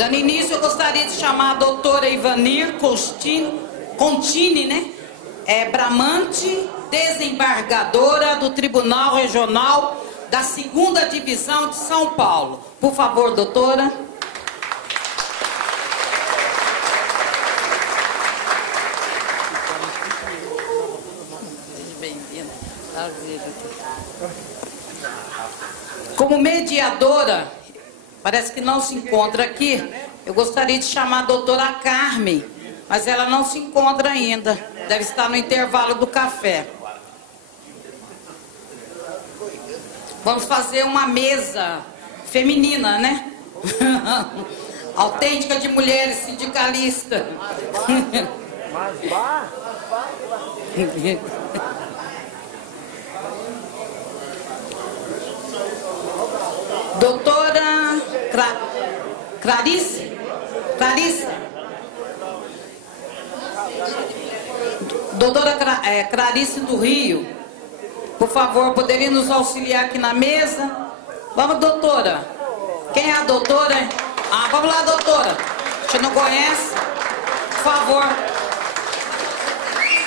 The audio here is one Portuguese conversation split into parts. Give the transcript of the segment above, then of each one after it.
Dando início, eu gostaria de chamar a doutora Ivanir Contini, né? Bramante, desembargadora do Tribunal Regional da 2ª Divisão de São Paulo. Por favor, doutora. Bem-vinda. Como mediadora, parece que não se encontra aqui, eu gostaria de chamar a doutora Carmen, mas ela não se encontra ainda, deve estar no intervalo do café. Vamos fazer uma mesa feminina, né? Autêntica de mulheres sindicalistas. Doutora Clarice? Doutora Clarice do Rio, por favor, poderia nos auxiliar aqui na mesa? Vamos, doutora. Quem é a doutora? Ah, vamos lá, doutora. Você não conhece? Por favor.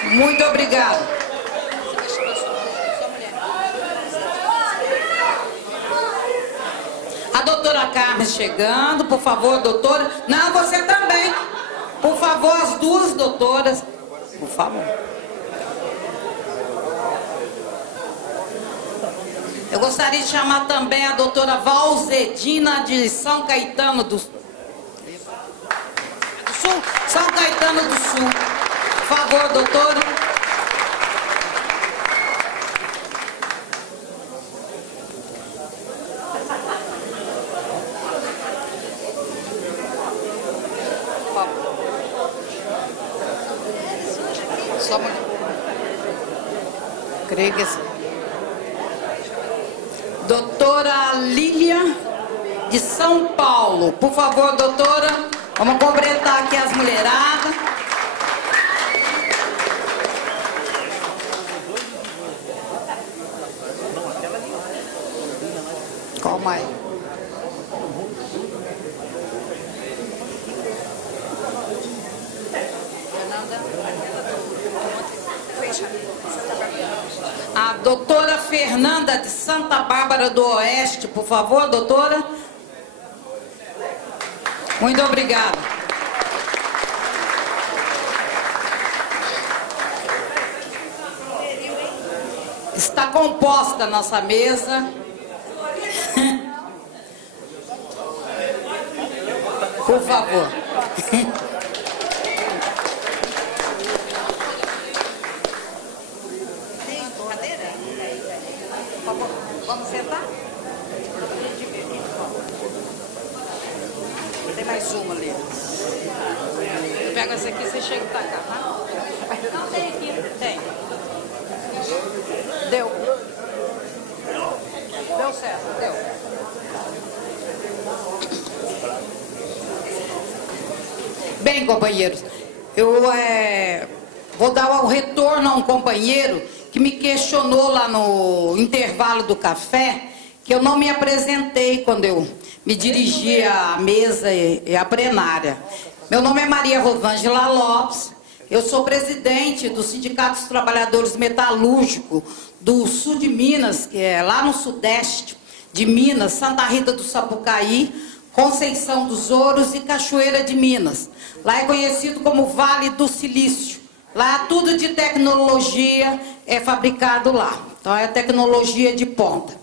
Muito obrigada. A doutora Carmen chegando, por favor, doutora. Não, você também. Por favor, as duas doutoras. Por favor. Eu gostaria de chamar também a doutora Valzedina de São Caetano do Sul. São Caetano do Sul. Por favor, doutora. Creio que sim. Doutora Lília de São Paulo. Por favor, doutora, vamos completar aqui as mulheradas. Calma aí. A doutora Fernanda de Santa Bárbara do Oeste, por favor, doutora. Muito obrigada. Está composta a nossa mesa. Por favor. Vamos sentar? Tem mais uma ali. Eu pego essa aqui, você chega pra cá, tá? Não, tem aqui. Tem. Deu. Deu certo, deu. Bem, companheiros, eu vou dar o retorno a um companheiro que me questionou lá no intervalo do café, que eu não me apresentei quando eu me dirigi à mesa e à plenária. Meu nome é Maria Rosângela Lopes, eu sou presidente do Sindicato dos Trabalhadores Metalúrgicos do sul de Minas, que é lá no sudeste de Minas, Santa Rita do Sapucaí, Conceição dos Ouros e Cachoeira de Minas. Lá é conhecido como Vale do Silício. Lá tudo de tecnologia é fabricado lá. Então é tecnologia de ponta.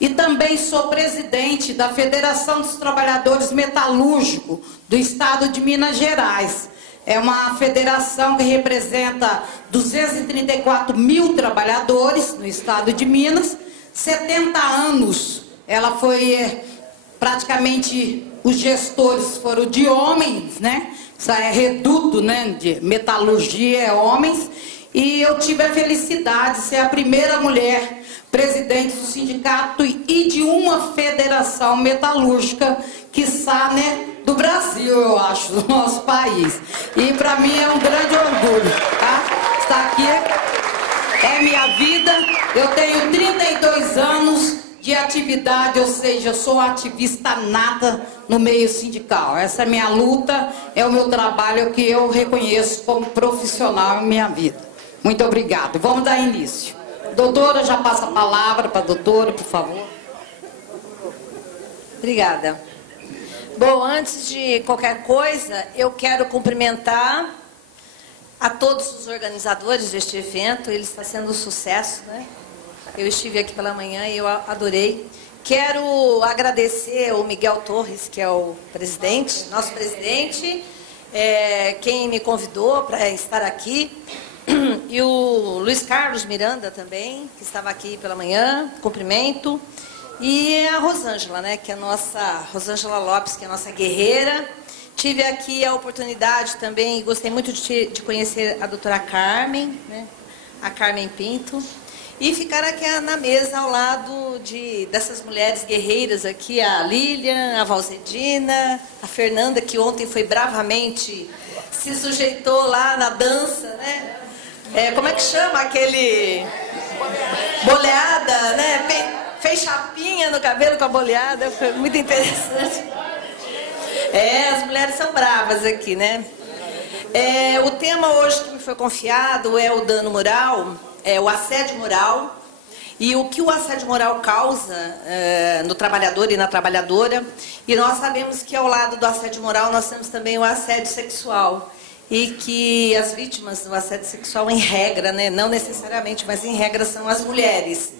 E também sou presidente da Federação dos Trabalhadores Metalúrgicos do Estado de Minas Gerais. É uma federação que representa 234 mil trabalhadores no estado de Minas. 70 anos ela foi praticamente, os gestores foram de homens, né? Isso é reduto, né, de metalurgia, é homens. E eu tive a felicidade de ser a primeira mulher presidente do sindicato e de uma federação metalúrgica, quiçá, né, do Brasil, eu acho, do nosso país. E para mim é um grande orgulho, tá? Estar aqui é minha vida. Eu tenho 32 anos de atividade, ou seja, eu sou ativista nata no meio sindical. Essa é a minha luta, é o meu trabalho que eu reconheço como profissional em minha vida. Muito obrigada. Vamos dar início. Doutora, já passa a palavra para a doutora, por favor. Obrigada. Bom, antes de qualquer coisa, eu quero cumprimentar a todos os organizadores deste evento. Ele está sendo um sucesso, né? Eu estive aqui pela manhã e eu adorei. Quero agradecer o Miguel Torres, que é o presidente, nosso presidente, quem me convidou para estar aqui, e o Luiz Carlos Miranda também, que estava aqui pela manhã, cumprimento, e a Rosângela, né, que é a nossa, Rosângela Lopes, que é a nossa guerreira. Tive aqui a oportunidade também, e gostei muito de conhecer a doutora Carmen, né, a Carmen Pinto, e ficar aqui na mesa ao lado dessas mulheres guerreiras aqui, a Lilian, a Valzedina, a Fernanda, que ontem foi bravamente, se sujeitou lá na dança, né? Como é que chama aquele... Boleada, né? Fez chapinha no cabelo com a boleada, foi muito interessante. As mulheres são bravas aqui, né? O tema hoje que me foi confiado é o dano moral, o assédio moral, e o que o assédio moral causa no trabalhador e na trabalhadora. E nós sabemos que ao lado do assédio moral nós temos também o assédio sexual, e que as vítimas do assédio sexual, em regra, né, não necessariamente, mas em regra, são as mulheres.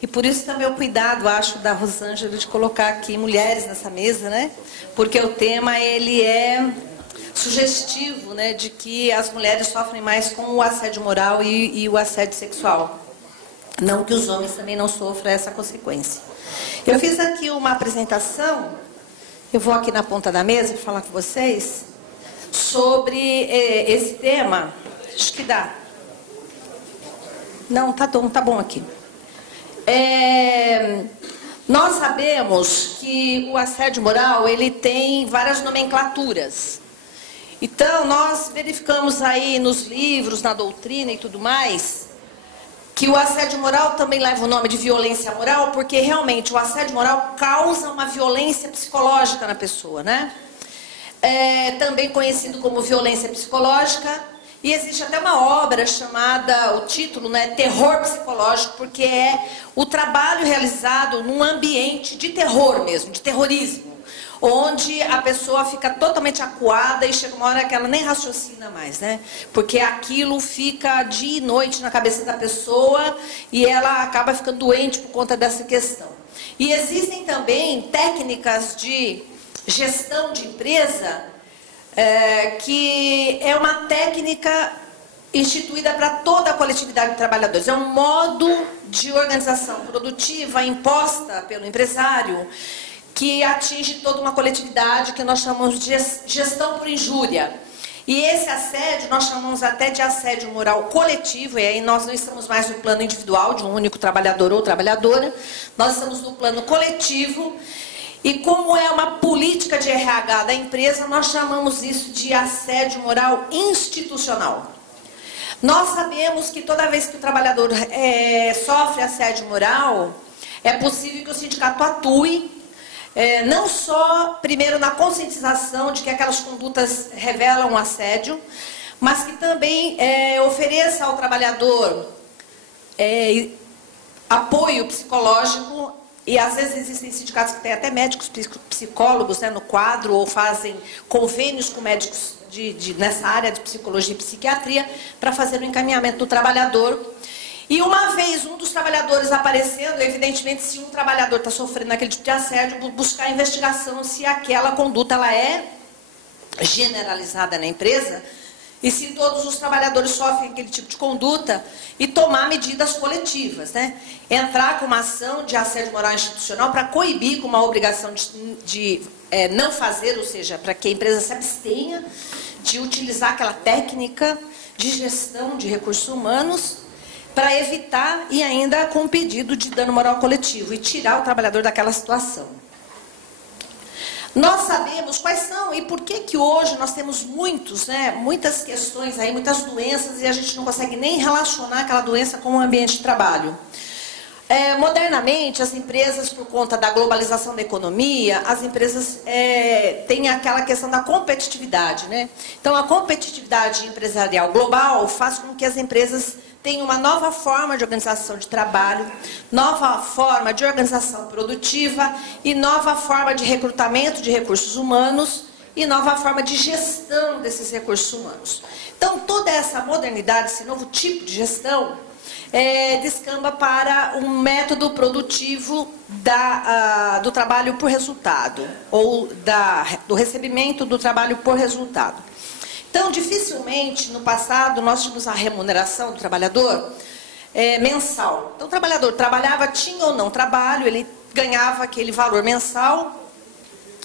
E por isso também o cuidado, acho, da Rosângela de colocar aqui mulheres nessa mesa, né? Porque o tema, ele é sugestivo, né, de que as mulheres sofrem mais com o assédio moral e o assédio sexual. Não que os homens também não sofram essa consequência. Eu fiz aqui uma apresentação, eu vou aqui na ponta da mesa falar com vocês sobre esse tema. Acho que dá. Não, tá bom aqui. Nós sabemos que o assédio moral, ele tem várias nomenclaturas. Então, nós verificamos aí nos livros, na doutrina e tudo mais, que o assédio moral também leva o nome de violência moral, porque realmente o assédio moral causa uma violência psicológica na pessoa, né? Também conhecido como violência psicológica, e existe até uma obra chamada, o título, né, Terror Psicológico, porque é o trabalho realizado num ambiente de terror mesmo, de terrorismo, onde a pessoa fica totalmente acuada e chega uma hora que ela nem raciocina mais, né? Porque aquilo fica dia e noite na cabeça da pessoa e ela acaba ficando doente por conta dessa questão. E existem também técnicas de gestão de empresa, que é uma técnica instituída para toda a coletividade de trabalhadores. É um modo de organização produtiva imposta pelo empresário que atinge toda uma coletividade, que nós chamamos de gestão por injúria. E esse assédio nós chamamos até de assédio moral coletivo, e aí nós não estamos mais no plano individual de um único trabalhador ou trabalhadora, nós estamos no plano coletivo. E como é uma política de RH da empresa, nós chamamos isso de assédio moral institucional. Nós sabemos que toda vez que o trabalhador sofre assédio moral, é possível que o sindicato atue, não só, primeiro, na conscientização de que aquelas condutas revelam assédio, mas que também ofereça ao trabalhador apoio psicológico. E às vezes existem sindicatos que têm até médicos psicólogos, né, no quadro, ou fazem convênios com médicos nessa área de psicologia e psiquiatria para fazer o encaminhamento do trabalhador. E uma vez um dos trabalhadores aparecendo, evidentemente, se um trabalhador está sofrendo aquele tipo de assédio, buscar a investigação se aquela conduta ela é generalizada na empresa, e se todos os trabalhadores sofrem aquele tipo de conduta, e tomar medidas coletivas, né? Entrar com uma ação de assédio moral institucional para coibir, com uma obrigação de não fazer, ou seja, para que a empresa se abstenha de utilizar aquela técnica de gestão de recursos humanos para evitar, e ainda com um pedido de dano moral coletivo, e tirar o trabalhador daquela situação. Nós sabemos quais são e por que hoje nós temos muitas questões aí, muitas doenças, e a gente não consegue nem relacionar aquela doença com o ambiente de trabalho. Modernamente, as empresas, por conta da globalização da economia, as empresas têm aquela questão da competitividade, né? Então, a competitividade empresarial global faz com que as empresas tenham uma nova forma de organização de trabalho, nova forma de organização produtiva e nova forma de recrutamento de recursos humanos e nova forma de gestão desses recursos humanos. Então, toda essa modernidade, esse novo tipo de gestão, descamba para um método produtivo do trabalho por resultado, ou do recebimento do trabalho por resultado. Então, dificilmente, no passado, nós tínhamos a remuneração do trabalhador mensal. Então, o trabalhador trabalhava, tinha ou não trabalho, ele ganhava aquele valor mensal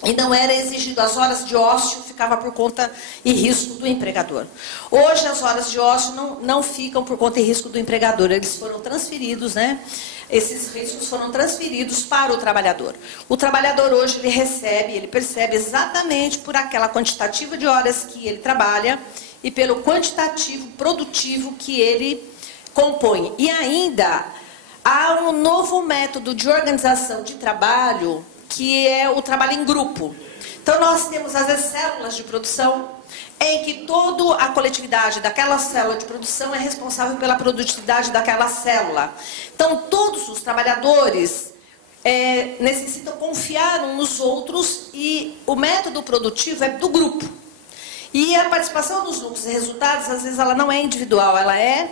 e não era exigido as horas de ócio, ficava por conta e risco do empregador. Hoje, as horas de ócio não ficam por conta e risco do empregador, eles foram transferidos, né? Esses riscos foram transferidos para o trabalhador. O trabalhador hoje, ele percebe exatamente por aquela quantitativa de horas que ele trabalha e pelo quantitativo produtivo que ele compõe. E ainda há um novo método de organização de trabalho, que é o trabalho em grupo. Então, nós temos as células de produção, em que toda a coletividade daquela célula de produção é responsável pela produtividade daquela célula. Então, todos os trabalhadores necessitam confiar uns nos outros e o método produtivo é do grupo. E a participação nos lucros e resultados, às vezes, ela não é individual, ela é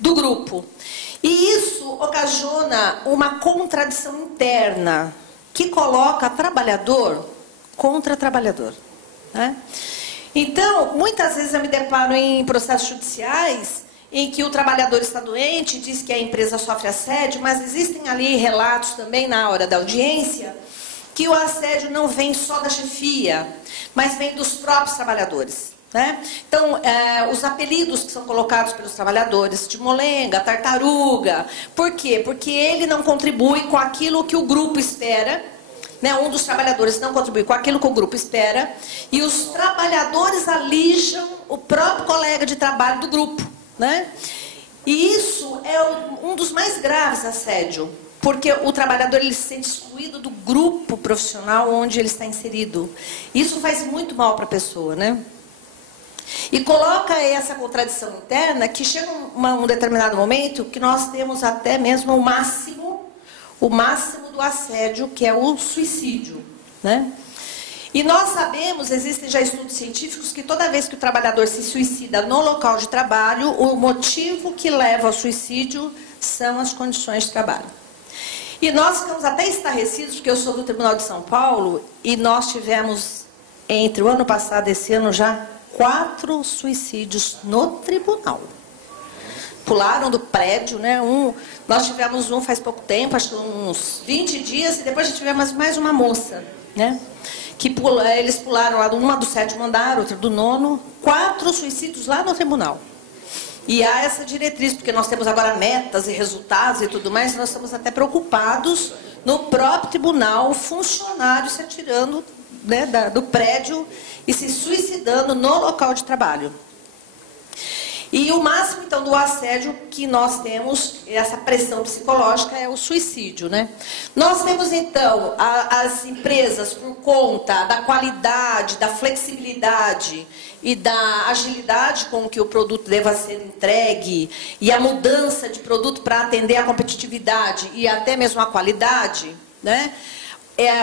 do grupo. E isso ocasiona uma contradição interna, que coloca trabalhador contra trabalhador, né? Então, muitas vezes eu me deparo em processos judiciais em que o trabalhador está doente, diz que a empresa sofre assédio, mas existem ali relatos também na hora da audiência que o assédio não vem só da chefia, mas vem dos próprios trabalhadores, né? Então, os apelidos que são colocados pelos trabalhadores, de molenga, tartaruga, por quê? Porque ele não contribui com aquilo que o grupo espera, né? Um dos trabalhadores não contribui com aquilo que o grupo espera, e os trabalhadores alijam o próprio colega de trabalho do grupo, né? E isso é um dos mais graves assédio, porque o trabalhador ele se sente excluído do grupo profissional onde ele está inserido. Isso faz muito mal para a pessoa, né? E coloca essa contradição interna que chega um determinado momento que nós temos até mesmo o máximo do assédio, que é o suicídio, né? E nós sabemos, existem já estudos científicos, que toda vez que o trabalhador se suicida no local de trabalho, o motivo que leva ao suicídio são as condições de trabalho. E nós ficamos até estarrecidos, porque eu sou do Tribunal de São Paulo, e nós tivemos, entre o ano passado e esse ano, já 4 suicídios no tribunal. Pularam do prédio, né? Nós tivemos um faz pouco tempo, acho que uns 20 dias, e depois já tivemos mais uma moça, né? Eles pularam lá, uma do 7º andar, outra do 9º, 4 suicídios lá no tribunal. E há essa diretriz, porque nós temos agora metas e resultados e tudo mais, nós estamos até preocupados no próprio tribunal, funcionários se atirando, né, do prédio e se suicidando no local de trabalho. E o máximo, então, do assédio que nós temos, essa pressão psicológica, é o suicídio, né? Nós temos, então, as empresas, por conta da qualidade, da flexibilidade e da agilidade com que o produto deva ser entregue, e a mudança de produto para atender a competitividade e até mesmo a qualidade, né?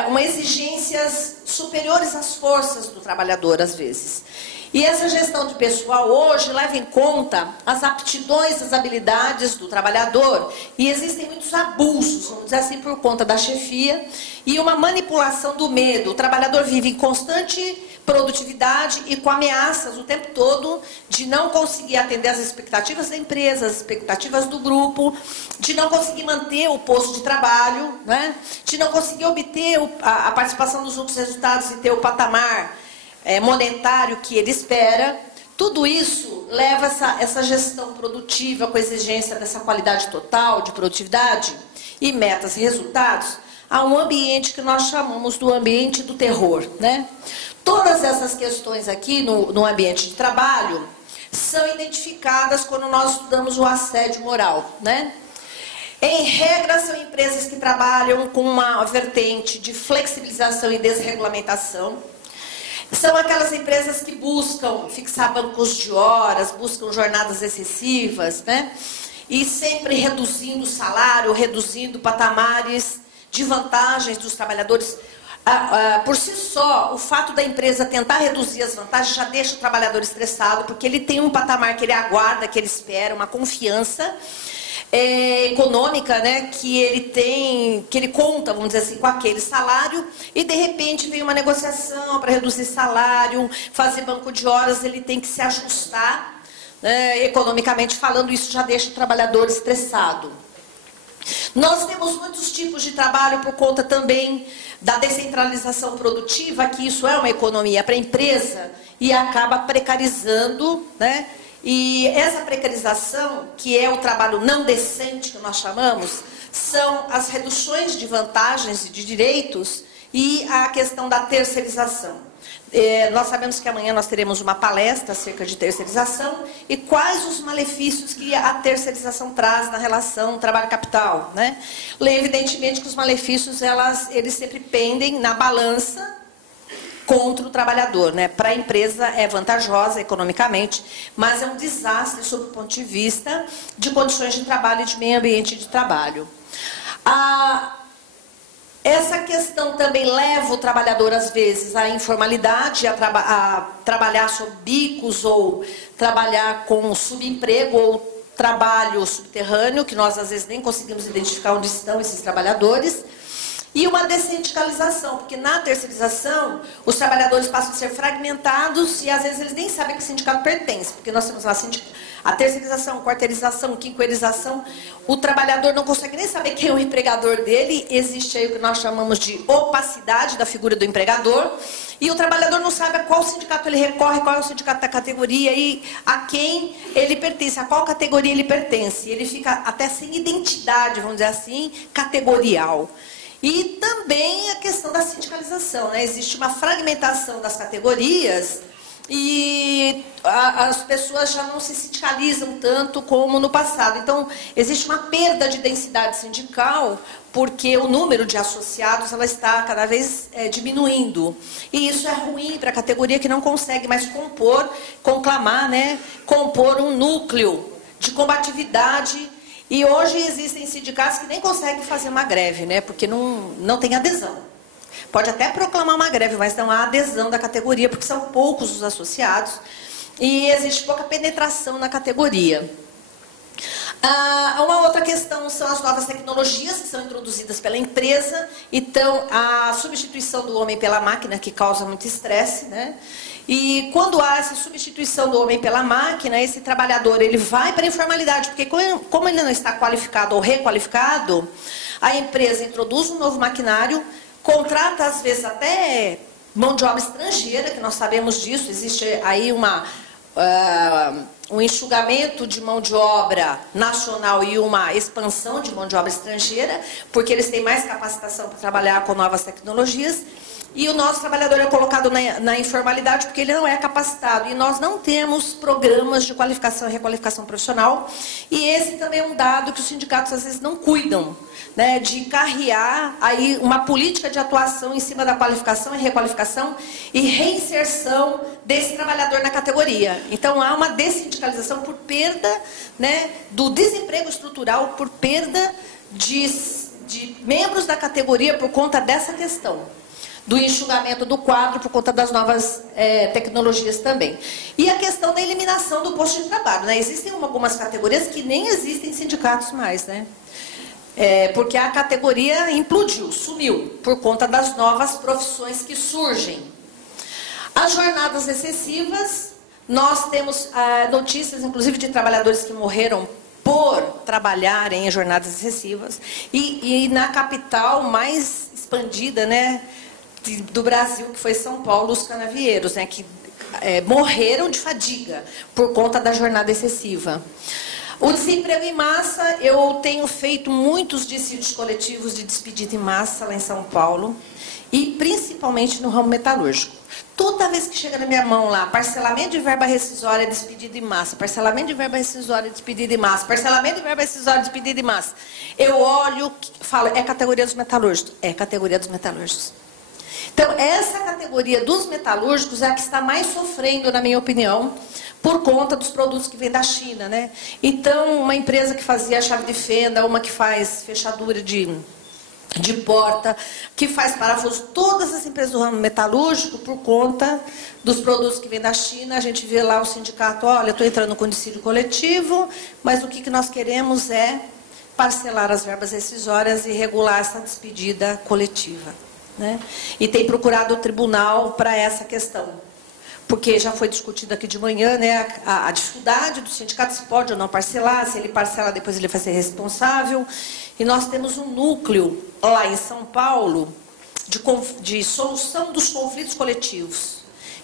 Uma exigências superiores às forças do trabalhador, às vezes. E essa gestão de pessoal hoje leva em conta as aptidões, as habilidades do trabalhador, e existem muitos abusos, vamos dizer assim, por conta da chefia, e uma manipulação do medo. O trabalhador vive em constante produtividade e com ameaças o tempo todo de não conseguir atender as expectativas da empresa, as expectativas do grupo, de não conseguir manter o posto de trabalho, né? De não conseguir obter a participação dos outros resultados e ter o patamar monetário que ele espera. Tudo isso leva essa gestão produtiva com a exigência dessa qualidade total de produtividade e metas e resultados a um ambiente que nós chamamos do ambiente do terror, né? Todas essas questões aqui no ambiente de trabalho são identificadas quando nós estudamos o assédio moral, né? Em regra, são empresas que trabalham com uma vertente de flexibilização e desregulamentação. São aquelas empresas que buscam fixar bancos de horas, buscam jornadas excessivas, né? E sempre reduzindo o salário, reduzindo patamares de vantagens dos trabalhadores. Por si só, o fato da empresa tentar reduzir as vantagens já deixa o trabalhador estressado, porque ele tem um patamar que ele aguarda, que ele espera, uma confiança econômica, né, que ele tem, que ele conta, vamos dizer assim, com aquele salário, e de repente vem uma negociação para reduzir salário, fazer banco de horas, ele tem que se ajustar, né, economicamente falando, isso já deixa o trabalhador estressado. Nós temos muitos tipos de trabalho por conta também da descentralização produtiva, que isso é uma economia para a empresa e acaba precarizando, né? E essa precarização, que é o trabalho não decente, que nós chamamos, são as reduções de vantagens e de direitos e a questão da terceirização. Nós sabemos que amanhã nós teremos uma palestra acerca de terceirização e quais os malefícios que a terceirização traz na relação trabalho-capital, né? Evidentemente que os malefícios, eles sempre pendem na balança contra o trabalhador, né? Para a empresa é vantajosa economicamente, mas é um desastre sob o ponto de vista de condições de trabalho e de meio ambiente de trabalho. Essa questão também leva o trabalhador, às vezes, à informalidade, a trabalhar sob bicos, ou trabalhar com subemprego, ou trabalho subterrâneo, que nós, às vezes, nem conseguimos identificar onde estão esses trabalhadores. E uma dessindicalização, porque na terceirização, os trabalhadores passam a ser fragmentados e, às vezes, eles nem sabem que sindicato pertence, porque nós temos lá a terceirização, quarteirização, quinqueirização, o trabalhador não consegue nem saber quem é o empregador dele, existe aí o que nós chamamos de opacidade da figura do empregador, e o trabalhador não sabe a qual sindicato ele recorre, qual é o sindicato da categoria e a quem ele pertence, a qual categoria ele pertence. Ele fica até sem identidade, vamos dizer assim, categorial. E também a questão da sindicalização, né? Existe uma fragmentação das categorias e as pessoas já não se sindicalizam tanto como no passado. Então, existe uma perda de densidade sindical porque o número de associados ela está cada vez diminuindo. E isso é ruim para a categoria que não consegue mais conclamar, né? Compor um núcleo de combatividade. E hoje existem sindicatos que nem conseguem fazer uma greve, né? Porque não tem adesão. Pode até proclamar uma greve, mas não há adesão da categoria, porque são poucos os associados e existe pouca penetração na categoria. Uma outra questão são as novas tecnologias que são introduzidas pela empresa. Então, a substituição do homem pela máquina, que causa muito estresse, né? E quando há essa substituição do homem pela máquina, esse trabalhador ele vai para a informalidade, porque como ele não está qualificado ou requalificado, a empresa introduz um novo maquinário, contrata às vezes até mão de obra estrangeira, que nós sabemos disso, existe aí um enxugamento de mão de obra nacional e uma expansão de mão de obra estrangeira, porque eles têm mais capacitação para trabalhar com novas tecnologias. E o nosso trabalhador é colocado na informalidade porque ele não é capacitado. E nós não temos programas de qualificação e requalificação profissional. E esse também é um dado que os sindicatos às vezes não cuidam, né, de carrear aí uma política de atuação em cima da qualificação e requalificação e reinserção desse trabalhador na categoria. Então há uma dessindicalização por perda, né, do desemprego estrutural, por perda de membros da categoria por conta dessa questão. Do enxugamento do quadro por conta das novas tecnologias também. E a questão da eliminação do posto de trabalho, né? Existem algumas categorias que nem existem sindicatos mais, né? Porque a categoria implodiu, sumiu, por conta das novas profissões que surgem. As jornadas excessivas, nós temos notícias, inclusive, de trabalhadores que morreram por trabalharem em jornadas excessivas. E na capital mais expandida, né, do Brasil, que foi São Paulo, os canavieiros, né, que morreram de fadiga por conta da jornada excessiva. O desemprego em massa, eu tenho feito muitos dissídios coletivos de despedida em massa lá em São Paulo, e principalmente no ramo metalúrgico. Toda vez que chega na minha mão lá, parcelamento de verba rescisória, despedida em massa, parcelamento de verba rescisória, despedida em massa, parcelamento de verba rescisória, despedida em massa, eu olho e falo, é categoria dos metalúrgicos? É categoria dos metalúrgicos. Então, essa categoria dos metalúrgicos é a que está mais sofrendo, na minha opinião, por conta dos produtos que vêm da China, né? Então, uma empresa que fazia chave de fenda, uma que faz fechadura de porta, que faz parafuso, todas as empresas do ramo metalúrgico, por conta dos produtos que vêm da China, a gente vê lá o sindicato, olha, eu estou entrando com dissídio coletivo, mas o que nós queremos é parcelar as verbas rescisórias e regular essa despedida coletiva, né? E tem procurado o tribunal para essa questão. Porque já foi discutido aqui de manhã, né, a dificuldade do sindicato, se pode ou não parcelar, se ele parcela, depois ele vai ser responsável. E nós temos um núcleo lá em São Paulo de solução dos conflitos coletivos.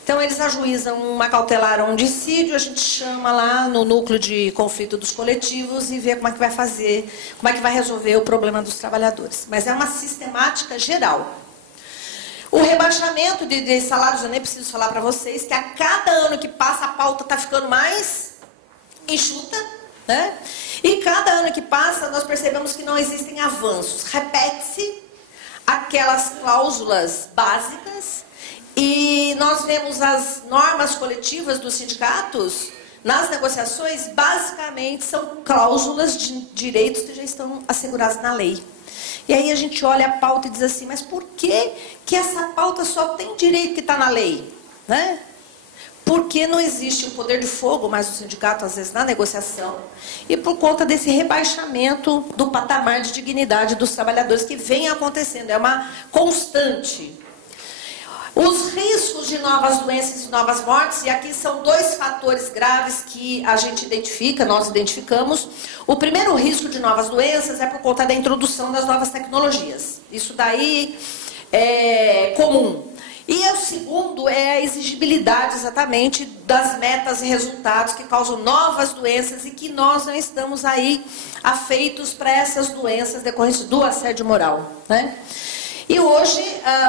Então, eles ajuizam uma cautelar ou um dissídio, a gente chama lá no núcleo de conflito dos coletivos e vê como é que vai fazer, como é que vai resolver o problema dos trabalhadores. Mas é uma sistemática geral. O rebaixamento de salários, eu nem preciso falar para vocês, que a cada ano que passa a pauta está ficando mais enxuta, né? E cada ano que passa nós percebemos que não existem avanços. Repete-se aquelas cláusulas básicas e nós vemos as normas coletivas dos sindicatos nas negociações, basicamente são cláusulas de direitos que já estão assegurados na lei. E aí a gente olha a pauta e diz assim, mas por que essa pauta só tem direito que está na lei? Né? Porque não existe um poder de fogo mais do sindicato, às vezes, na negociação. E por conta desse rebaixamento do patamar de dignidade dos trabalhadores que vem acontecendo. É uma constante. Os riscos de novas doenças e novas mortes, e aqui são dois fatores graves que a gente identifica, nós identificamos. O primeiro risco de novas doenças é por conta da introdução das novas tecnologias. Isso daí é comum. E o segundo é a exigibilidade exatamente das metas e resultados que causam novas doenças e que nós não estamos aí afeitos para essas doenças decorrentes do assédio moral, né? E hoje,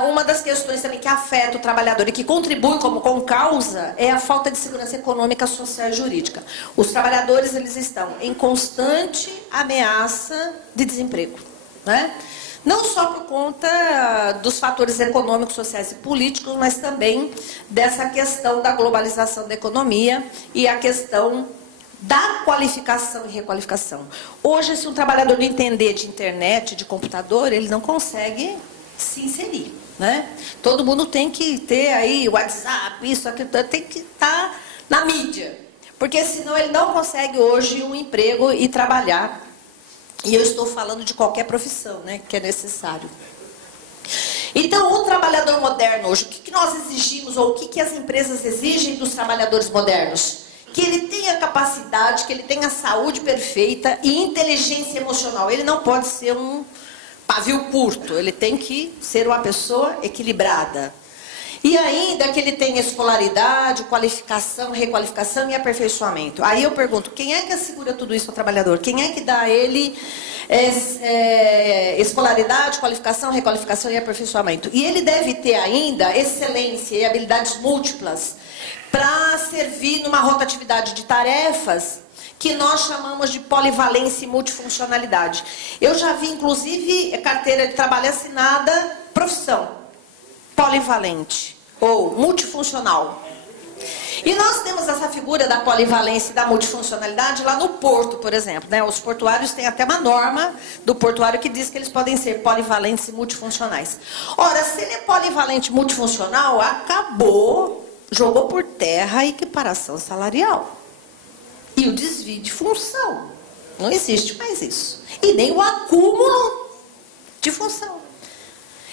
uma das questões também que afeta o trabalhador e que contribui como causa é a falta de segurança econômica, social e jurídica. Os trabalhadores, eles estão em constante ameaça de desemprego, né? Não só por conta dos fatores econômicos, sociais e políticos, mas também dessa questão da globalização da economia e a questão da qualificação e requalificação. Hoje, se um trabalhador não entender de internet, de computador, ele não consegue se inserir, né? Todo mundo tem que ter aí WhatsApp, isso, aquilo, tem que estar na mídia, porque senão ele não consegue hoje um emprego e trabalhar. E eu estou falando de qualquer profissão, né, que é necessário. Então, o trabalhador moderno hoje, o que nós exigimos, ou o que as empresas exigem dos trabalhadores modernos? Que ele tenha capacidade, que ele tenha saúde perfeita e inteligência emocional. Ele não pode ser um pavio curto, ele tem que ser uma pessoa equilibrada. E ainda que ele tenha escolaridade, qualificação, requalificação e aperfeiçoamento. Aí eu pergunto, quem é que assegura tudo isso ao trabalhador? Quem é que dá a ele escolaridade, qualificação, requalificação e aperfeiçoamento? E ele deve ter ainda excelência e habilidades múltiplas para servir numa rotatividade de tarefas que nós chamamos de polivalência e multifuncionalidade. Eu já vi, inclusive, carteira de trabalho assinada, profissão polivalente ou multifuncional. E nós temos essa figura da polivalência e da multifuncionalidade lá no porto, por exemplo, né? Os portuários têm até uma norma do portuário que diz que eles podem ser polivalentes e multifuncionais. Ora, se ele é polivalente e multifuncional, acabou, jogou por terra a equiparação salarial. E o desvio de função. Não existe mais isso. E nem o acúmulo de função.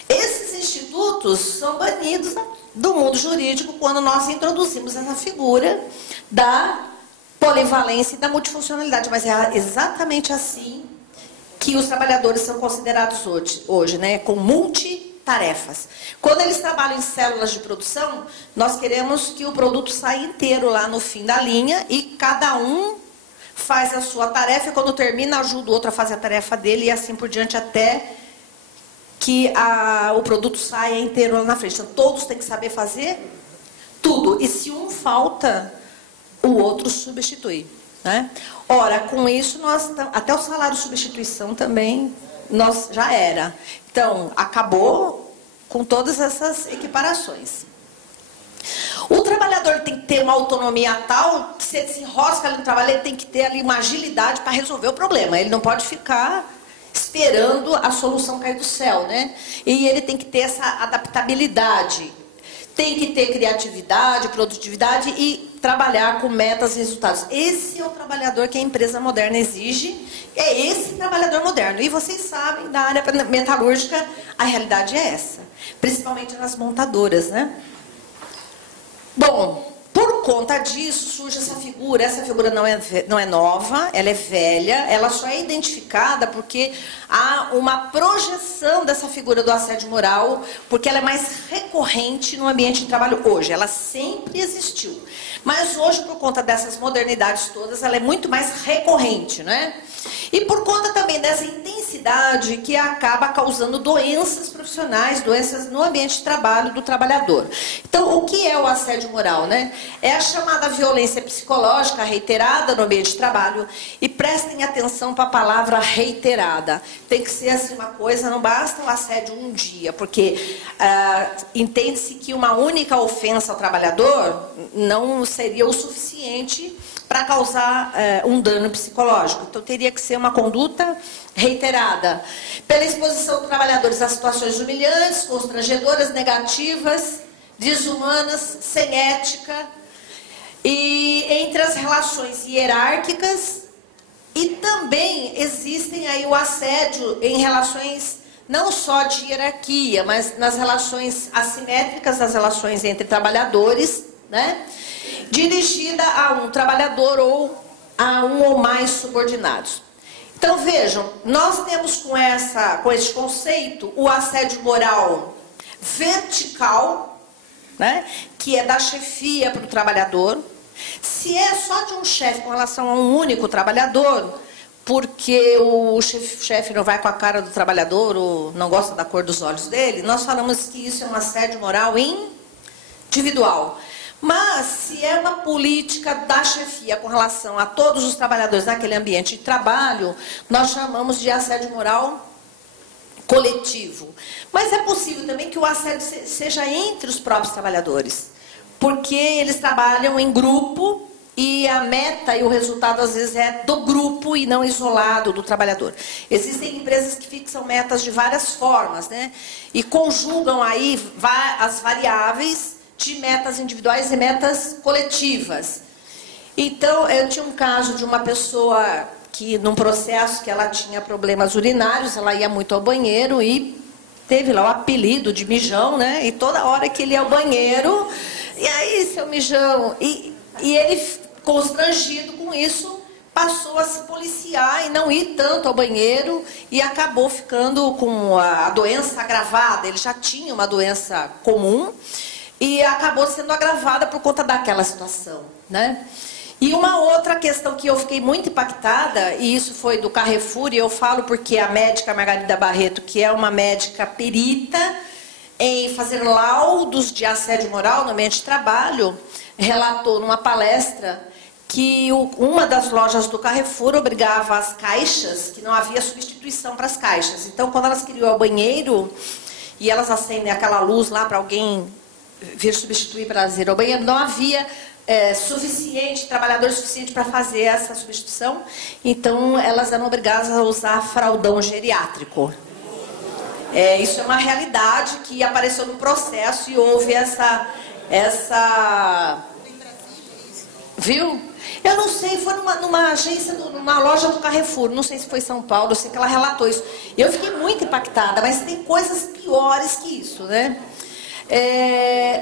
Esses institutos são banidos do mundo jurídico quando nós introduzimos essa figura da polivalência e da multifuncionalidade. Mas é exatamente assim que os trabalhadores são considerados hoje, né? Com multitarefas. Quando eles trabalham em células de produção, nós queremos que o produto saia inteiro lá no fim da linha e cada um faz a sua tarefa e quando termina ajuda o outro a fazer a tarefa dele e assim por diante até que o produto saia inteiro lá na frente. Então, todos têm que saber fazer Tudo. E se um falta, o outro substitui, né? Ora, com isso, até o salário de substituição também já era. Então, acabou com todas essas equiparações. O trabalhador tem que ter uma autonomia tal, que se ele se enrosca ali no trabalho, ele tem que ter ali uma agilidade para resolver o problema. Ele não pode ficar esperando a solução cair do céu, né? E ele tem que ter essa adaptabilidade. Tem que ter criatividade, produtividade e trabalhar com metas e resultados. Esse é o trabalhador que a empresa moderna exige. É esse trabalhador moderno. E vocês sabem, da área metalúrgica, a realidade é essa. Principalmente nas montadoras, né? Bom, por conta disso, surge essa figura não é nova, ela é velha, ela só é identificada porque há uma projeção dessa figura do assédio moral, porque ela é mais recorrente no ambiente de trabalho hoje, ela sempre existiu. Mas hoje, por conta dessas modernidades todas, ela é muito mais recorrente, né? E por conta também dessa intensidade que acaba causando doenças profissionais, doenças no ambiente de trabalho do trabalhador. Então, o que é o assédio moral, né? É a chamada violência psicológica reiterada no ambiente de trabalho. E prestem atenção para a palavra reiterada. Tem que ser assim uma coisa, não basta o assédio um dia, porque entende-se que uma única ofensa ao trabalhador não seria o suficiente para causar um dano psicológico. Então, teria que ser uma conduta reiterada. Pela exposição dos trabalhadores a situações humilhantes, constrangedoras, negativas, desumanas, sem ética, e entre as relações hierárquicas, e também existem aí o assédio em relações não só de hierarquia, mas nas relações assimétricas, nas relações entre trabalhadores, né? Dirigida a um trabalhador ou a um ou mais subordinados. Então, vejam, nós temos com esse conceito o assédio moral vertical, né, que é da chefia para o trabalhador. Se é só de um chefe com relação a um único trabalhador, porque o chefe não vai com a cara do trabalhador ou não gosta da cor dos olhos dele, nós falamos que isso é um assédio moral individual. Mas, se é uma política da chefia com relação a todos os trabalhadores naquele ambiente de trabalho, nós chamamos de assédio moral coletivo. Mas é possível também que o assédio seja entre os próprios trabalhadores, porque eles trabalham em grupo e a meta e o resultado, às vezes, é do grupo e não isolado do trabalhador. Existem empresas que fixam metas de várias formas, né? E conjugam aí as variáveis de metas individuais e metas coletivas. Então, eu tinha um caso de uma pessoa que, num processo que ela tinha problemas urinários, ela ia muito ao banheiro e teve lá o apelido de mijão, né? E toda hora que ele ia ao banheiro, e aí, seu mijão? E ele, constrangido com isso, passou a se policiar e não ir tanto ao banheiro e acabou ficando com a doença agravada. Ele já tinha uma doença comum, e acabou sendo agravada por conta daquela situação, né? E uma outra questão que eu fiquei muito impactada, e isso foi do Carrefour, e eu falo porque a médica Margarida Barreto, que é uma médica perita em fazer laudos de assédio moral no ambiente de trabalho, relatou numa palestra que uma das lojas do Carrefour obrigava as caixas, que não havia substituição para as caixas. Então, quando elas queriam ir ao banheiro, e elas acendem aquela luz lá para alguém vir substituir para ir ao banheiro, não havia trabalhador suficiente para fazer essa substituição, então elas eram obrigadas a usar fraldão geriátrico. Isso é uma realidade que apareceu no processo e houve essa viu? Eu não sei, foi numa agência, numa loja do Carrefour, não sei se foi em São Paulo, eu sei que ela relatou isso. Eu fiquei muito impactada, mas tem coisas piores que isso, né?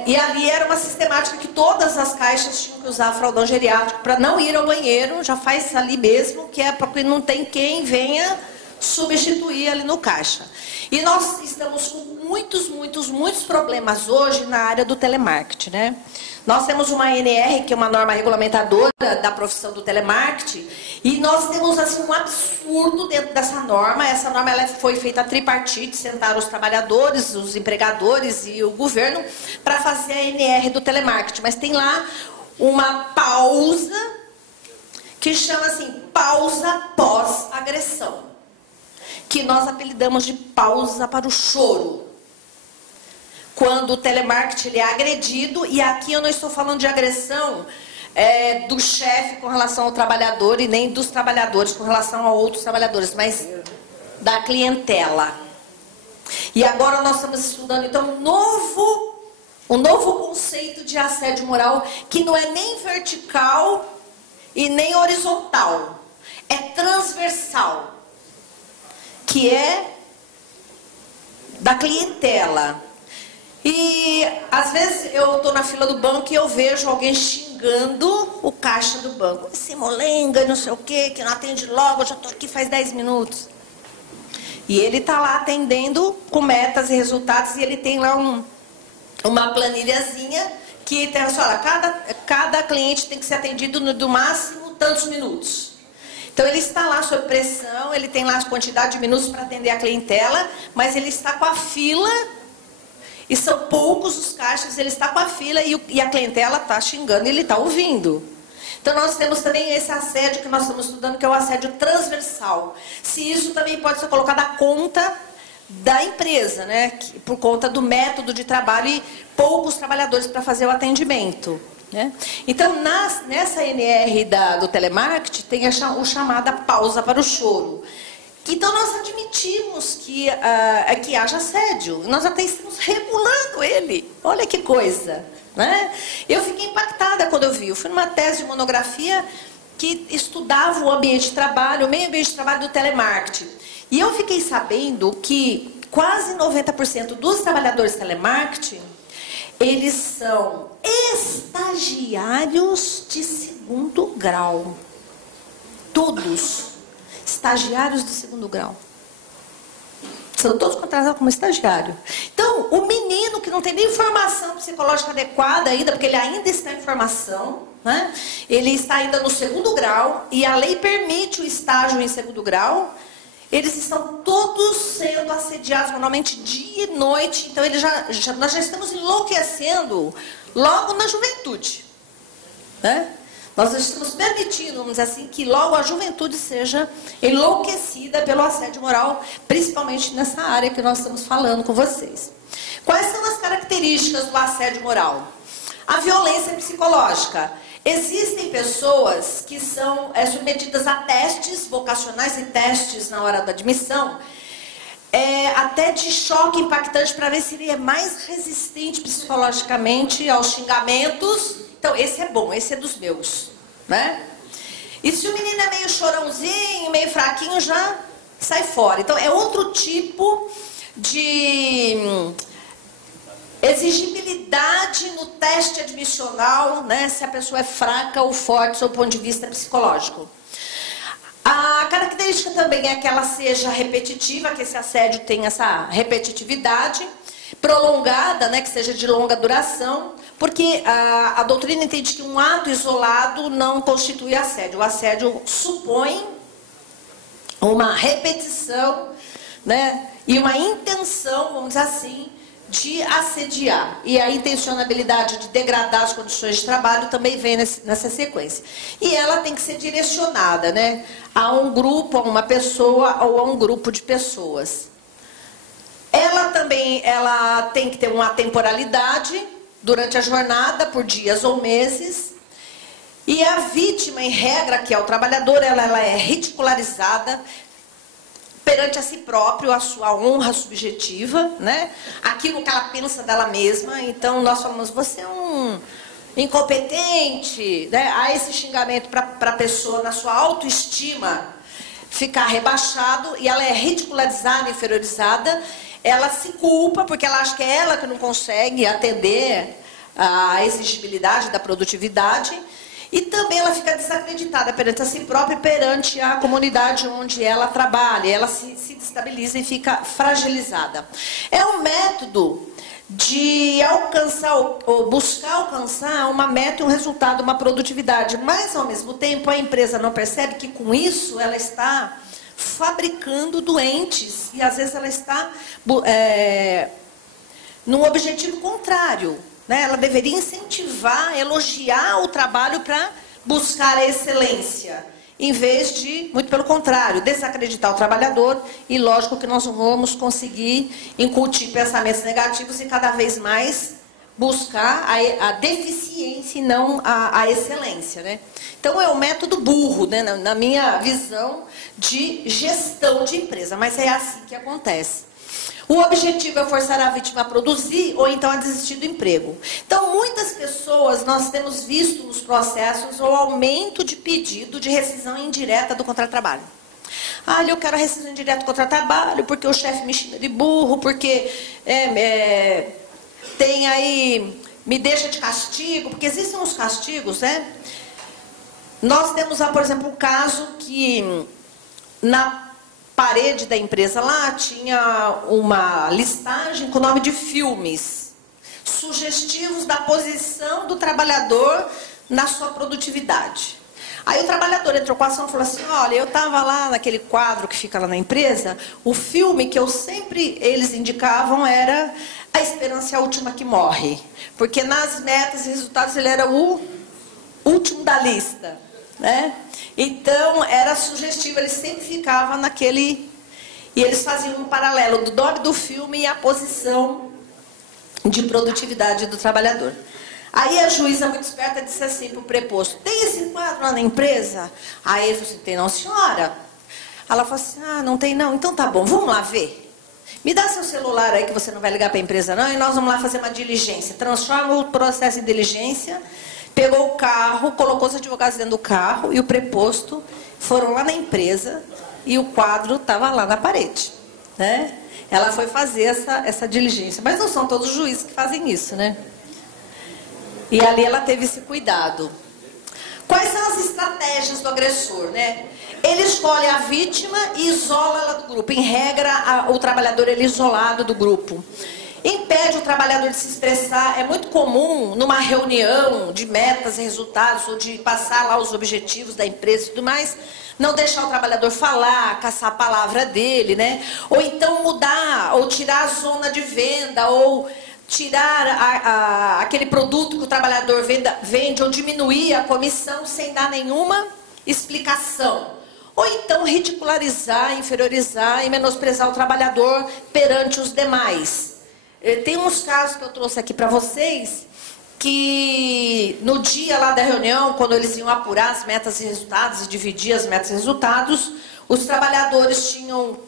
E ali era uma sistemática que todas as caixas tinham que usar fraldão geriátrico para não ir ao banheiro, já faz ali mesmo, que é porque não tem quem venha substituir ali no caixa. E nós estamos com muitos problemas hoje na área do telemarketing, né? Nós temos uma ANR, que é uma norma regulamentadora da profissão do telemarketing, e nós temos assim um absurdo dentro dessa norma. Essa norma ela foi feita tripartite, sentaram os trabalhadores, os empregadores e o governo para fazer a ANR do telemarketing. Mas tem lá uma pausa que chama assim, pausa pós-agressão, que nós apelidamos de pausa para o choro. Quando o telemarketing ele é agredido, e aqui eu não estou falando de agressão do chefe com relação ao trabalhador e nem dos trabalhadores com relação a outros trabalhadores, mas da clientela. E agora nós estamos estudando então um novo conceito de assédio moral, que não é nem vertical e nem horizontal, é transversal, que é da clientela. E às vezes eu estou na fila do banco e eu vejo alguém xingando o caixa do banco. Esse molenga, não sei o quê, que não atende logo, eu já estou aqui faz 10 minutos. E ele está lá atendendo com metas e resultados, e ele tem lá uma planilhazinha que tem assim, olha, cada cliente tem que ser atendido no máximo tantos minutos. Então ele está lá sob pressão, ele tem lá a quantidade de minutos para atender a clientela, mas ele está com a fila, e são poucos os caixas, ele está com a fila e a clientela está xingando e ele está ouvindo. Então nós temos também esse assédio que nós estamos estudando, que é o assédio transversal. Se isso também pode ser colocado à conta da empresa, né? Por conta do método de trabalho e poucos trabalhadores para fazer o atendimento, né? Então, nessa NR do telemarketing, tem o chamada pausa para o choro. Então, nós admitimos que haja assédio. Nós até estamos regulando ele. Olha que coisa, né? Eu fiquei impactada quando eu vi. Eu fui numa tese de monografia que estudava o ambiente de trabalho, o meio ambiente de trabalho do telemarketing. E eu fiquei sabendo que quase 90% dos trabalhadores de telemarketing, eles são estagiários de segundo grau. Todos estagiários de segundo grau. São todos contratados como estagiário. Então, o menino que não tem nem formação psicológica adequada ainda, porque ele ainda está em formação, né? Ele está ainda no segundo grau, e a lei permite o estágio em segundo grau. Eles estão todos sendo assediados, normalmente dia e noite. Então, nós já estamos enlouquecendo logo na juventude, né? Nós estamos permitindo, vamos dizer assim, que logo a juventude seja enlouquecida pelo assédio moral, principalmente nessa área que nós estamos falando com vocês. Quais são as características do assédio moral? A violência psicológica. Existem pessoas que são submetidas a testes vocacionais e testes na hora da admissão, até de choque impactante, para ver se ele é mais resistente psicologicamente aos xingamentos. Então, esse é bom, esse é dos meus, né? E se o menino é meio chorãozinho, meio fraquinho, já sai fora. Então, é outro tipo de exigibilidade no teste admissional, né? Se a pessoa é fraca ou forte, do ponto de vista psicológico. A característica também é que ela seja repetitiva, que esse assédio tenha essa repetitividade, prolongada, né, que seja de longa duração, porque a doutrina entende que um ato isolado não constitui assédio. O assédio supõe uma repetição, né, e uma intenção, vamos dizer assim, de assediar. E a intencionalidade de degradar as condições de trabalho também vem nessa sequência. E ela tem que ser direcionada, né, a um grupo, a uma pessoa ou a um grupo de pessoas. Ela tem que ter uma temporalidade durante a jornada, por dias ou meses. E a vítima, em regra, que é o trabalhador, ela é ridicularizada perante a si próprio, a sua honra subjetiva, né? Aquilo que ela pensa dela mesma. Então, nós falamos, você é um incompetente, né? Há esse xingamento para a pessoa, na sua autoestima, ficar rebaixado, e ela é ridicularizada, inferiorizada. Ela se culpa porque ela acha que é ela que não consegue atender a exigibilidade da produtividade. E também ela fica desacreditada perante a si própria e perante a comunidade onde ela trabalha. Ela se destabiliza e fica fragilizada. É um método de alcançar, ou buscar alcançar uma meta, um resultado, uma produtividade. Mas, ao mesmo tempo, a empresa não percebe que, com isso, ela está fabricando doentes. E, às vezes, ela está num objetivo contrário. Né? Ela deveria incentivar, elogiar o trabalho para buscar a excelência, em vez de, muito pelo contrário, desacreditar o trabalhador. E lógico que nós vamos conseguir incutir pensamentos negativos e cada vez mais buscar a deficiência e não a excelência. Né? Então é um método burro, né? Na minha visão de gestão de empresa, mas é assim que acontece. O objetivo é forçar a vítima a produzir ou então a desistir do emprego. Então, muitas pessoas, nós temos visto nos processos o aumento de pedido de rescisão indireta do contrato de trabalho. Ah, eu quero a rescisão indireta do contrato de trabalho porque o chefe me xinga de burro, porque tem aí, me deixa de castigo, porque existem os castigos, né? Nós temos lá, por exemplo, um caso que na parede da empresa lá tinha uma listagem com o nome de filmes sugestivos da posição do trabalhador na sua produtividade. Aí o trabalhador entrou com a ação e falou assim: olha, eu estava lá naquele quadro que fica lá na empresa, o filme que eles indicavam era A Esperança é a Última que Morre, porque nas metas e resultados ele era o último da lista. Né? Então era sugestivo, ele sempre ficava naquele. E eles faziam um paralelo do nome do filme e a posição de produtividade do trabalhador. Aí a juíza, muito esperta, disse assim para o preposto: tem esse quadro lá na empresa? Aí ele falou assim: tem não, senhora? Ela falou assim: ah, não tem não, então tá bom, vamos lá ver. Me dá seu celular aí que você não vai ligar para a empresa não, e nós vamos lá fazer uma diligência. Transforma o processo em diligência. Pegou o carro, colocou os advogados dentro do carro e o preposto foram lá na empresa e o quadro estava lá na parede. Né? Ela foi fazer essa diligência. Mas não são todos os juízes que fazem isso, né? E ali ela teve esse cuidado. Quais são as estratégias do agressor, né? Ele escolhe a vítima e isola ela do grupo. Em regra, o trabalhador ele é isolado do grupo. Impede o trabalhador de se expressar. É muito comum, numa reunião de metas e resultados, ou de passar lá os objetivos da empresa e tudo mais, não deixar o trabalhador falar, caçar a palavra dele, né? Ou então mudar, ou tirar a zona de venda, ou tirar aquele produto que o trabalhador vende, ou diminuir a comissão sem dar nenhuma explicação. Ou então ridicularizar, inferiorizar e menosprezar o trabalhador perante os demais. Tem uns casos que eu trouxe aqui para vocês, que no dia lá da reunião, quando eles iam apurar as metas e resultados e dividir as metas e resultados, os trabalhadores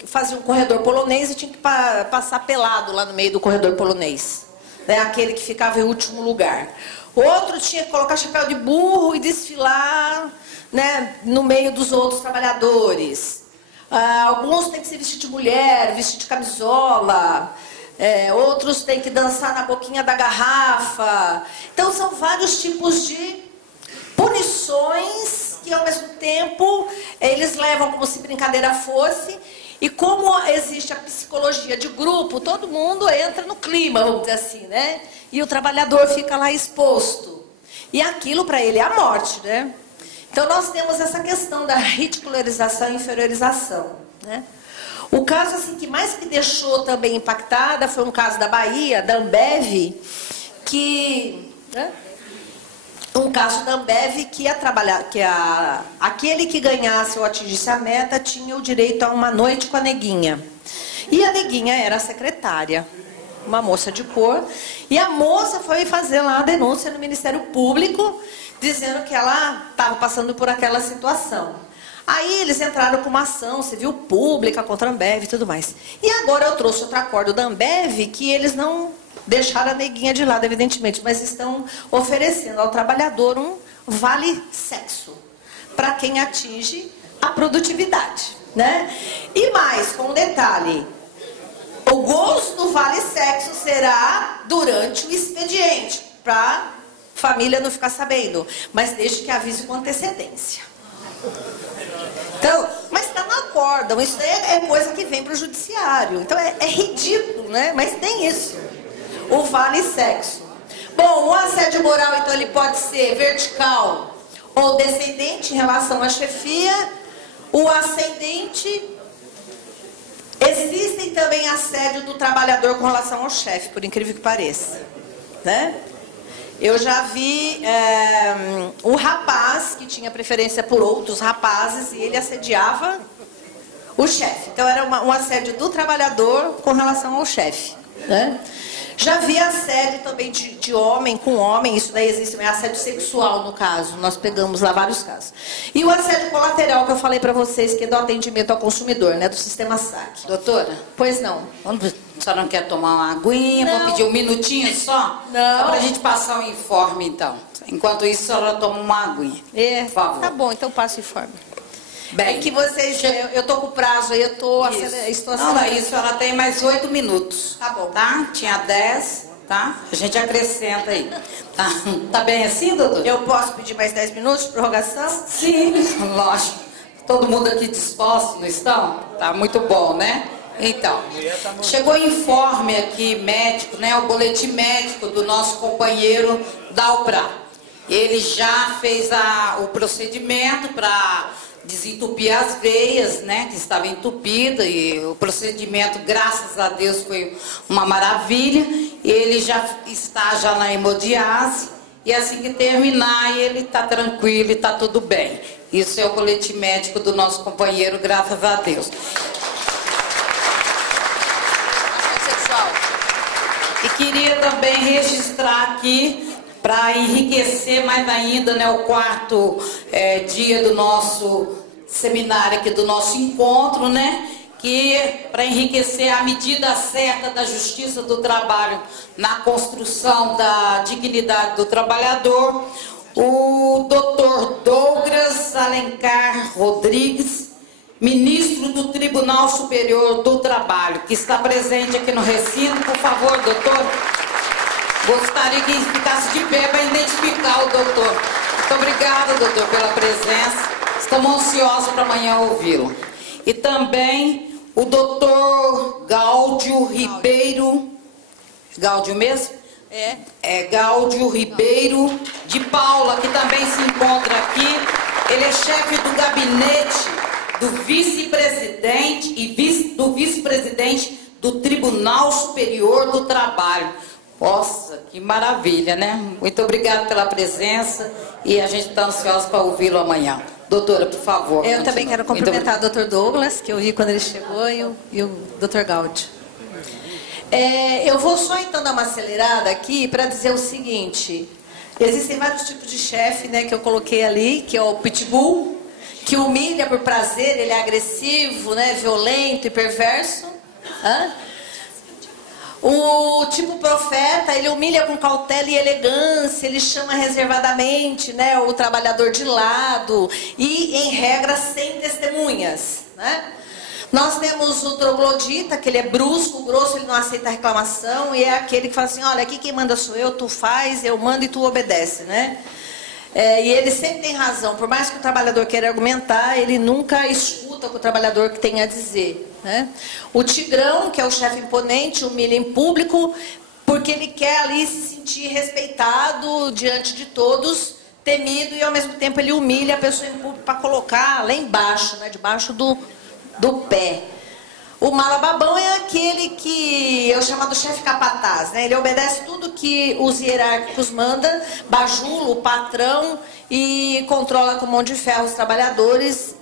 faziam um corredor polonês e tinham que passar pelado lá no meio do corredor polonês. Né? Aquele que ficava em último lugar. Outro tinha que colocar chapéu de burro e desfilar, né, no meio dos outros trabalhadores. Alguns têm que se vestir de mulher, vestir de camisola. Outros têm que dançar na boquinha da garrafa. Então são vários tipos de punições que ao mesmo tempo eles levam como se brincadeira fosse. E como existe a psicologia de grupo, todo mundo entra no clima, vamos dizer assim, né? E o trabalhador fica lá exposto. E aquilo para ele é a morte, né? Então nós temos essa questão da ridicularização e inferiorização, né? O caso assim, que mais me deixou também impactada foi um caso da Bahia, da Ambev, um caso da Ambev que ia trabalhar, aquele que ganhasse ou atingisse a meta tinha o direito a uma noite com a neguinha. E a neguinha era a secretária, uma moça de cor, e a moça foi fazer lá a denúncia no Ministério Público, dizendo que ela estava passando por aquela situação. Aí eles entraram com uma ação civil pública contra a Ambev e tudo mais. E agora eu trouxe outro acordo da Ambev, que eles não deixaram a neguinha de lado, evidentemente, mas estão oferecendo ao trabalhador um vale-sexo para quem atinge a produtividade, né? E mais, com um detalhe, o gozo do vale-sexo será durante o expediente, para família não ficar sabendo, mas desde que avise com antecedência. Então, mas está no acórdão, isso é coisa que vem para o judiciário. Então é ridículo, né? Mas tem isso. O vale sexo. Bom, o assédio moral, então, ele pode ser vertical ou descendente em relação à chefia. O ascendente, existem também assédio do trabalhador com relação ao chefe, por incrível que pareça, né? Eu já vi um rapaz que tinha preferência por outros rapazes e ele assediava o chefe. Então era um assédio do trabalhador com relação ao chefe, né? Já vi assédio também de homem com homem, isso daí existe, é assédio sexual no caso, nós pegamos lá vários casos. E o assédio colateral que eu falei para vocês, que é do atendimento ao consumidor, né, do sistema SAC. Doutora? Pois não. A senhora não quer tomar uma aguinha? Não. Vou pedir um minutinho só? Não. Só para a gente passar o informe, então. Enquanto isso, a senhora toma uma aguinha. É, por favor. tá bom, então passo o informe. Bem, É que vocês, eu tô com prazo aí, estou Não, não, isso ela tem mais 8 minutos. Tá bom. Tá? Tinha 10, tá? A gente acrescenta aí. Tá, tá bem assim, doutor? Eu posso pedir mais 10 minutos de prorrogação? Sim, lógico. Todo mundo aqui disposto, não estão? Tá muito bom, né? Então, chegou informe aqui médico, né? O boletim médico do nosso companheiro Dalprá. Ele já fez o procedimento para desentupir as veias, né, que estava entupida, e o procedimento, graças a Deus, foi uma maravilha. Ele já está na hemodiálise e assim que terminar ele está tranquilo e está tudo bem. Isso é o boletim médico do nosso companheiro, graças a Deus. E queria também registrar aqui, para enriquecer mais ainda, né, o quarto dia do nosso seminário aqui, do nosso encontro, né, que para enriquecer a medida certa da justiça do trabalho na construção da dignidade do trabalhador, o doutor Douglas Alencar Rodrigues, ministro do Tribunal Superior do Trabalho, que está presente aqui no recinto. Por favor, doutor. Gostaria que ficasse de pé para identificar o doutor. Muito obrigada, doutor, pela presença. Estamos ansiosos para amanhã ouvi-lo. E também o doutor Gáudio Ribeiro. Gáudio mesmo? É Gáudio Ribeiro de Paula, que também se encontra aqui. Ele é chefe do gabinete do vice-presidente e do vice-presidente do Tribunal Superior do Trabalho. Nossa, que maravilha, né? Muito obrigada pela presença e a gente está ansioso para ouvi-lo amanhã. Doutora, por favor. Eu também quero cumprimentar o doutor Douglas, que eu vi quando ele chegou, e o doutor Gáudio. Eu vou só então dar uma acelerada aqui para dizer o seguinte: existem vários tipos de chefe, né, que eu coloquei ali, que é o pitbull, que humilha por prazer, ele é agressivo, né, violento e perverso. O tipo profeta, ele humilha com cautela e elegância, ele chama reservadamente, né, o trabalhador de lado e, em regra, sem testemunhas, né? Nós temos o troglodita, que ele é brusco, grosso, ele não aceita reclamação, e é aquele que fala assim: olha, aqui quem manda sou eu, tu faz, eu mando e tu obedece, né? E ele sempre tem razão, por mais que o trabalhador queira argumentar, ele nunca escuta o que o trabalhador tem a dizer, né? O tigrão, que é o chefe imponente, humilha em público, porque ele quer ali se sentir respeitado diante de todos, temido, e ao mesmo tempo ele humilha a pessoa em público para colocar lá embaixo, né, debaixo do pé. O malababão é aquele que é o chamado chefe capataz, né? Ele obedece tudo que os hierárquicos mandam, bajula o patrão e controla com mão de ferro os trabalhadores.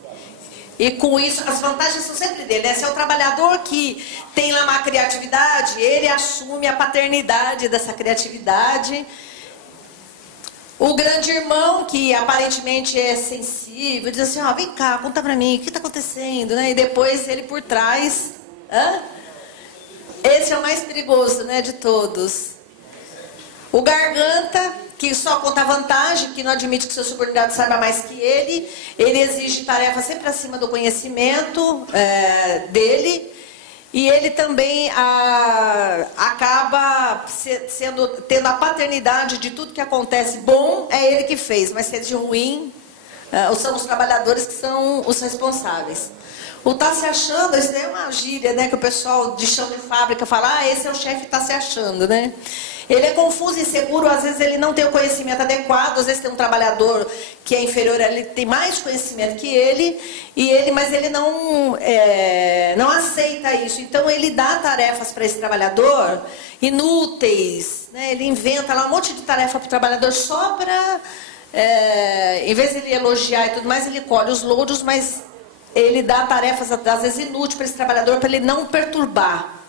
E com isso, as vantagens são sempre dele, né? Se é o trabalhador que tem lá uma criatividade, ele assume a paternidade dessa criatividade. O grande irmão, que aparentemente é sensível, diz assim: ó, vem cá, conta pra mim, o que está acontecendo, né? E depois ele por trás. Esse é o mais perigoso, né, de todos. O garganta, que só conta vantagem, que não admite que seu subordinado saiba mais que ele exige tarefa sempre acima do conhecimento dele. E ele também acaba tendo a paternidade de tudo que acontece. Bom, é ele que fez, mas se é de ruim, são os trabalhadores que são os responsáveis. O tá se achando, isso é uma gíria, né, que o pessoal de chão de fábrica fala, esse é o chefe que tá se achando, né? Ele é confuso, inseguro, às vezes ele não tem o conhecimento adequado, às vezes tem um trabalhador que é inferior a ele, tem mais conhecimento que ele, mas ele não aceita isso. Então ele dá tarefas para esse trabalhador inúteis, né? Ele inventa lá um monte de tarefa para o trabalhador só para, em vez de ele elogiar e tudo mais, ele colhe os louros, mas ele dá tarefas às vezes inúteis para esse trabalhador, para ele não perturbar.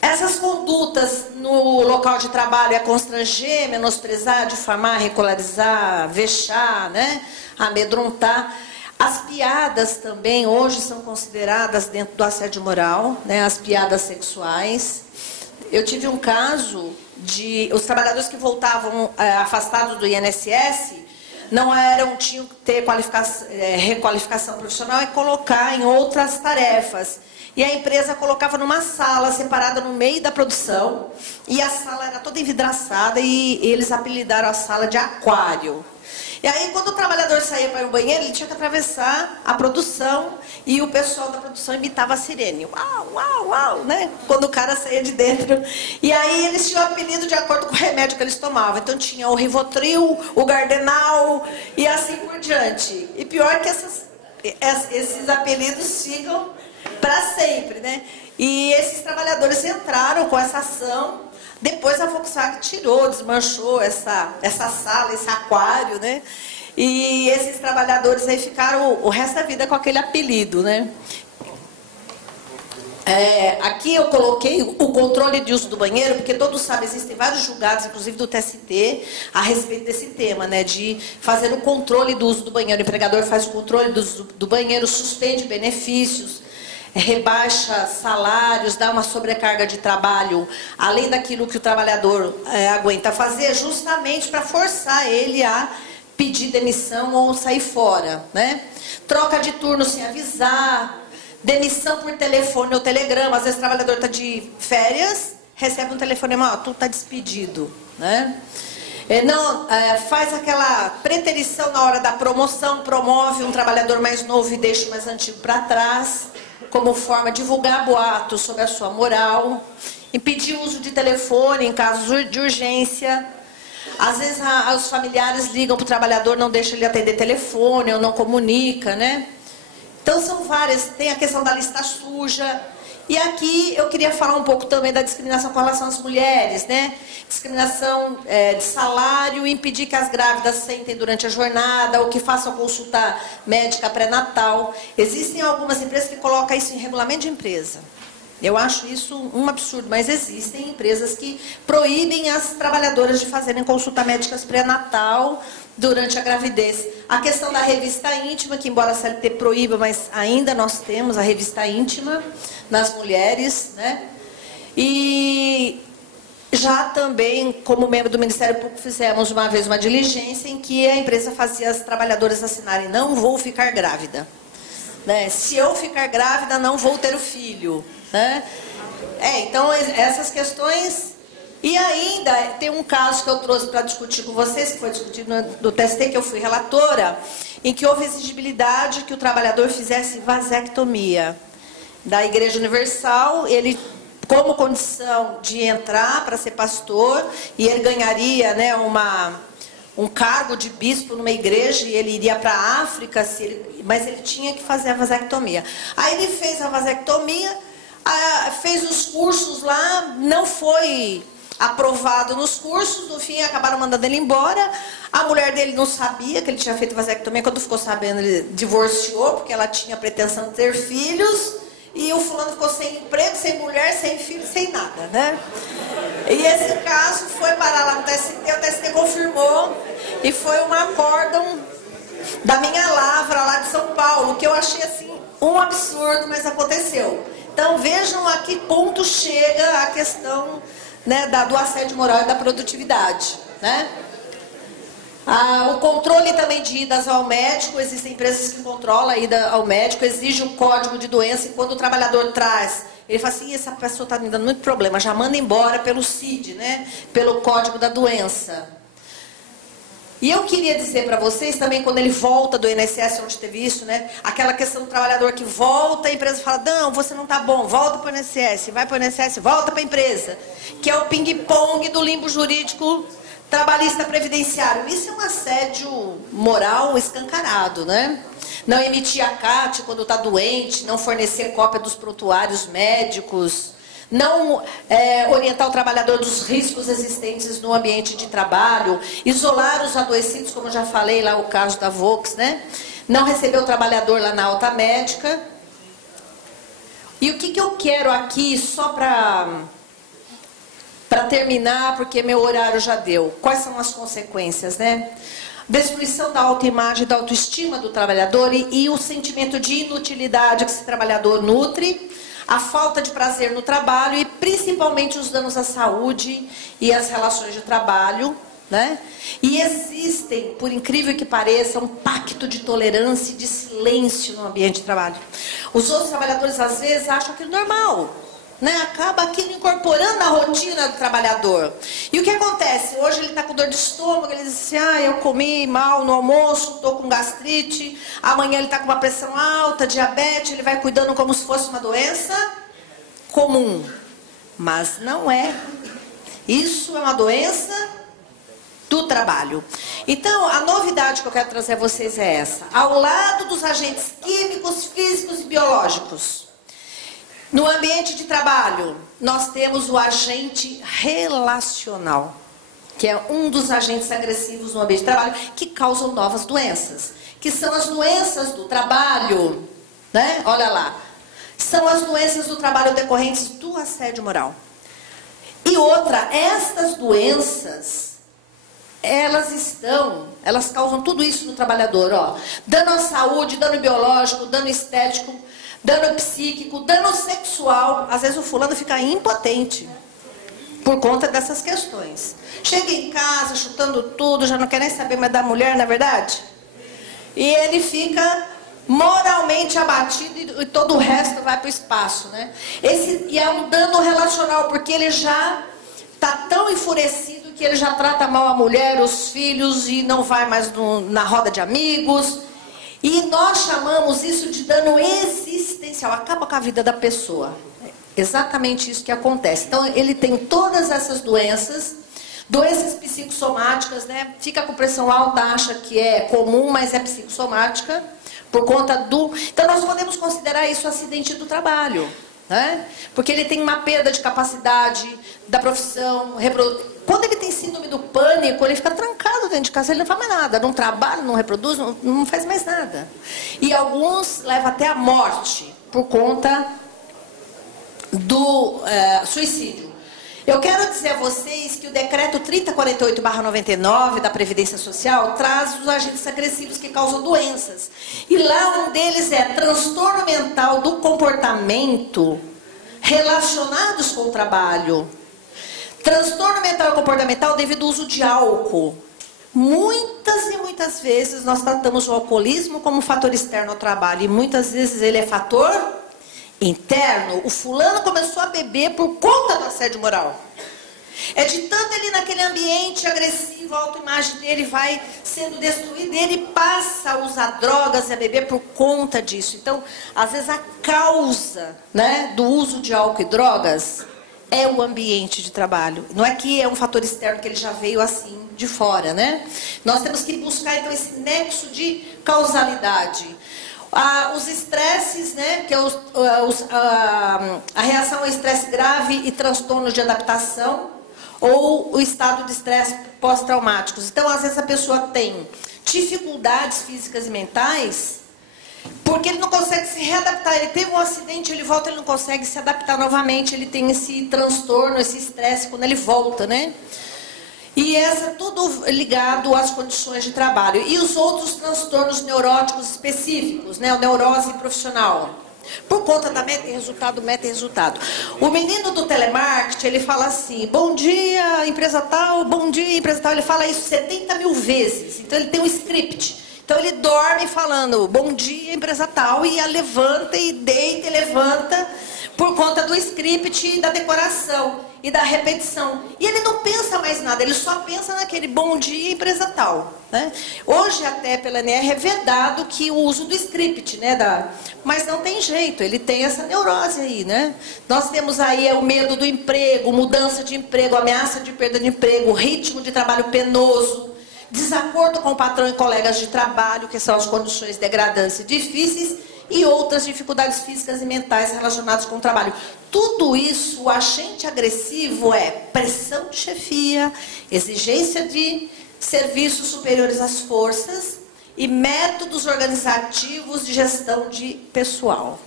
Essas condutas no local de trabalho é constranger, menosprezar, difamar, ridicularizar, vexar, né? Amedrontar. As piadas também hoje são consideradas dentro do assédio moral, né? As piadas sexuais. Eu tive um caso de os trabalhadores que voltavam afastados do INSS tinham que ter requalificação profissional e colocar em outras tarefas. E a empresa colocava numa sala separada no meio da produção. E a sala era toda envidraçada e eles apelidaram a sala de aquário. E aí, quando o trabalhador saía para ir no banheiro, ele tinha que atravessar a produção e o pessoal da produção imitava a sirene. Uau, uau, uau, né? Quando o cara saía de dentro. E aí, eles tinham apelido de acordo com o remédio que eles tomavam. Então, tinha o Rivotril, o Gardenal e assim por diante. E pior que esses apelidos ficam para sempre, né? E esses trabalhadores entraram com essa ação. Depois a Volkswagen tirou, desmanchou essa sala, esse aquário, né? E esses trabalhadores aí ficaram o resto da vida com aquele apelido, né? Aqui eu coloquei o controle de uso do banheiro, porque todos sabem, existem vários julgados, inclusive do TST, a respeito desse tema, né? De fazer o controle do uso do banheiro. O empregador faz o controle do uso do banheiro, suspende benefícios, rebaixa salários, dá uma sobrecarga de trabalho, além daquilo que o trabalhador aguenta fazer, justamente para forçar ele a pedir demissão ou sair fora, né? Troca de turno sem avisar, demissão por telefone ou telegrama. Às vezes o trabalhador está de férias, recebe um telefonema, tu está despedido, né? Faz aquela preterição na hora da promoção, promove um trabalhador mais novo e deixa o mais antigo para trás, como forma de divulgar boatos sobre a sua moral, impedir o uso de telefone em casos de urgência. Às vezes os familiares ligam para o trabalhador, não deixam ele atender telefone ou não comunica, né? Então são várias, tem a questão da lista suja. E aqui eu queria falar um pouco também da discriminação com relação às mulheres, né? Discriminação de salário, impedir que as grávidas sentem durante a jornada ou que façam consulta médica pré-natal. Existem algumas empresas que colocam isso em regulamento de empresa. Eu acho isso um absurdo, mas existem empresas que proíbem as trabalhadoras de fazerem consulta médicas pré-natal durante a gravidez. A questão da revista íntima, que embora a CLT proíba, mas ainda nós temos a revista íntima nas mulheres, né? E já também, como membro do Ministério Público, fizemos uma vez uma diligência em que a empresa fazia as trabalhadoras assinarem: não vou ficar grávida, né? Se eu ficar grávida, não vou ter o filho, né? Então essas questões. E ainda tem um caso que eu trouxe para discutir com vocês, que foi discutido no TST, que eu fui relatora, em que houve exigibilidade que o trabalhador fizesse vasectomia. Da Igreja Universal, ele, como condição de entrar para ser pastor, e ele ganharia, né, um cargo de bispo numa igreja, e ele iria para a África, mas ele tinha que fazer a vasectomia. Aí ele fez a vasectomia, fez os cursos lá, não foi aprovado nos cursos, no fim acabaram mandando ele embora. A mulher dele não sabia que ele tinha feito vasectomia, quando ficou sabendo ele divorciou, porque ela tinha pretensão de ter filhos, e o fulano ficou sem emprego, sem mulher, sem filho, sem nada, né? E esse caso foi parar lá no TST, o TST confirmou, e foi um acórdão da minha lavra lá de São Paulo, que eu achei assim um absurdo, mas aconteceu. Então vejam a que ponto chega a questão, né, do assédio moral e da produtividade, né? O controle também de idas ao médico, existem empresas que controlam a ida ao médico, exige o código de doença e quando o trabalhador traz, ele fala assim, essa pessoa está me dando muito problema, já manda embora pelo CID, né? Pelo código da doença. E eu queria dizer para vocês também, quando ele volta do INSS, onde teve isso, né? Aquela questão do trabalhador que volta, a empresa fala, não, você não está bom, volta para o INSS, vai para o INSS, volta para a empresa. Que é o ping-pong do limbo jurídico trabalhista previdenciário. Isso é um assédio moral escancarado, né? Não emitir a CAT quando está doente, não fornecer cópia dos prontuários médicos, não orientar o trabalhador dos riscos existentes no ambiente de trabalho, isolar os adoecidos, como eu já falei lá o caso da Vox, né? Não receber o trabalhador lá na alta médica. E o que eu quero aqui, só para terminar, porque meu horário já deu. Quais são as consequências, né? Destruição da autoimagem, da autoestima do trabalhador e o sentimento de inutilidade que esse trabalhador nutre, a falta de prazer no trabalho e principalmente os danos à saúde e às relações de trabalho, né? E existem, por incrível que pareça, um pacto de tolerância e de silêncio no ambiente de trabalho. Os outros trabalhadores, às vezes, acham aquilo normal, né? Acaba aquilo incorporando na rotina do trabalhador. E o que acontece? Hoje ele está com dor de estômago, ele diz assim, eu comi mal no almoço, estou com gastrite, amanhã ele está com uma pressão alta, diabetes, ele vai cuidando como se fosse uma doença comum. Mas não é. Isso é uma doença do trabalho. Então, a novidade que eu quero trazer a vocês é essa. Ao lado dos agentes químicos, físicos e biológicos, no ambiente de trabalho, nós temos o agente relacional, que é um dos agentes agressivos no ambiente de trabalho, que causam novas doenças, que são as doenças do trabalho, né? Olha lá, são as doenças do trabalho decorrentes do assédio moral. E outra, estas doenças, elas causam tudo isso no trabalhador, ó. Dano à saúde, dano biológico, dano estético, dano psíquico, dano sexual. Às vezes o fulano fica impotente por conta dessas questões. Chega em casa chutando tudo, já não quer nem saber mais da mulher, não é verdade? E ele fica moralmente abatido e todo o resto vai para o espaço, né? E é um dano relacional, porque ele já está tão enfurecido que ele já trata mal a mulher, os filhos e não vai mais na roda de amigos. E nós chamamos isso de dano existencial, acaba com a vida da pessoa. É exatamente isso que acontece. Então, ele tem todas essas doenças psicossomáticas, né? Fica com pressão alta, acha que é comum, mas é psicossomática, por conta do... Então, nós podemos considerar isso acidente do trabalho, né? Porque ele tem uma perda de capacidade da profissão, quando ele tem síndrome do pânico, ele fica trancado dentro de casa, ele não faz mais nada, não trabalha, não reproduz, não faz mais nada. E alguns levam até a morte por conta do suicídio. Eu quero dizer a vocês que o decreto 3048/99 da Previdência Social traz os agentes agressivos que causam doenças. E lá um deles é transtorno mental do comportamento relacionados com o trabalho. Transtorno mental e comportamental devido ao uso de álcool. Muitas e muitas vezes nós tratamos o alcoolismo como um fator externo ao trabalho. E muitas vezes ele é fator interno. O fulano começou a beber por conta do assédio moral. É de tanto ele naquele ambiente agressivo, a autoimagem dele vai sendo destruída. E ele passa a usar drogas e a beber por conta disso. Então, às vezes a causa, né, do uso de álcool e drogas é o ambiente de trabalho. Não é que é um fator externo que ele já veio assim de fora, né? Nós temos que buscar então esse nexo de causalidade. Os estresses, né? Que é a reação ao estresse grave e transtorno de adaptação ou o estado de estresse pós-traumáticos. Então, às vezes a pessoa tem dificuldades físicas e mentais porque ele não consegue se readaptar. Ele teve um acidente, ele volta, ele não consegue se adaptar novamente. Ele tem esse transtorno, esse estresse quando ele volta, né? E essa tudo ligado às condições de trabalho. E os outros transtornos neuróticos específicos, né? A neurose profissional. Por conta da meta e resultado, meta e resultado. O menino do telemarketing, ele fala assim, bom dia, empresa tal, bom dia, empresa tal. Ele fala isso 70 mil vezes. Então, ele tem um script. Então, ele dorme falando, bom dia, empresa tal, e levanta, e deita, e levanta, por conta do script, da decoração e da repetição. E ele não pensa mais nada, ele só pensa naquele bom dia, empresa tal. Né? Hoje, até pela ANR, é vedado que o uso do script, né? Mas não tem jeito, ele tem essa neurose aí. Né? Nós temos aí o medo do emprego, mudança de emprego, ameaça de perda de emprego, ritmo de trabalho penoso, desacordo com o patrão e colegas de trabalho, que são as condições degradantes e difíceis, e outras dificuldades físicas e mentais relacionadas com o trabalho. Tudo isso, o agente agressivo é pressão de chefia, exigência de serviços superiores às forças e métodos organizativos de gestão de pessoal.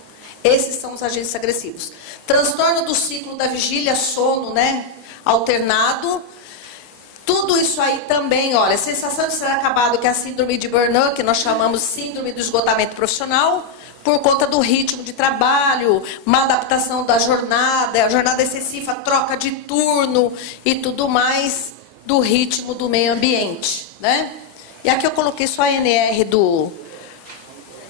Esses são os agentes agressivos. Transtorno do ciclo da vigília, sono, né, alternado. Tudo isso aí também, olha, sensação de ser acabado, que é a síndrome de burnout, que nós chamamos síndrome do esgotamento profissional, por conta do ritmo de trabalho, má adaptação da jornada, a jornada excessiva, troca de turno e tudo mais do ritmo do meio ambiente, né? E aqui eu coloquei só a NR do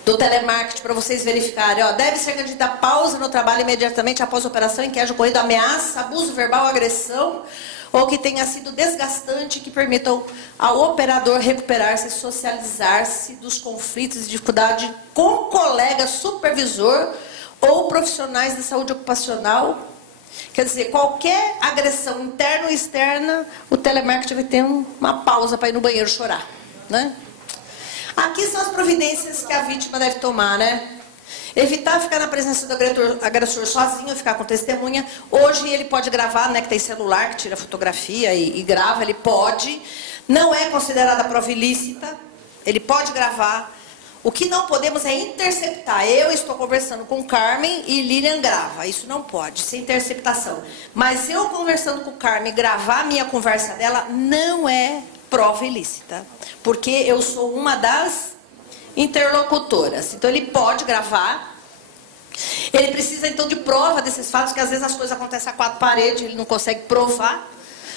telemarketing para vocês verificarem. Ó, deve ser garantida pausa no trabalho imediatamente após a operação em que haja ocorrido ameaça, abuso verbal, agressão, ou que tenha sido desgastante, que permitam ao operador recuperar-se e socializar-se dos conflitos e dificuldade com colega, supervisor ou profissionais de saúde ocupacional. Quer dizer, qualquer agressão interna ou externa, o telemarketing vai ter uma pausa para ir no banheiro chorar. Né? Aqui são as providências que a vítima deve tomar, né? Evitar ficar na presença do agressor sozinho, ficar com testemunha. Hoje ele pode gravar, né, que tem celular, que tira fotografia e grava, ele pode. Não é considerada prova ilícita, ele pode gravar. O que não podemos é interceptar. Eu estou conversando com Carmen e Lilian grava. Isso não pode, sem interceptação. Mas eu conversando com Carmen, gravar a minha conversa dela, não é prova ilícita. Porque eu sou uma das interlocutoras. Então ele pode gravar. Ele precisa então de prova desses fatos, que às vezes as coisas acontecem a quatro paredes, ele não consegue provar.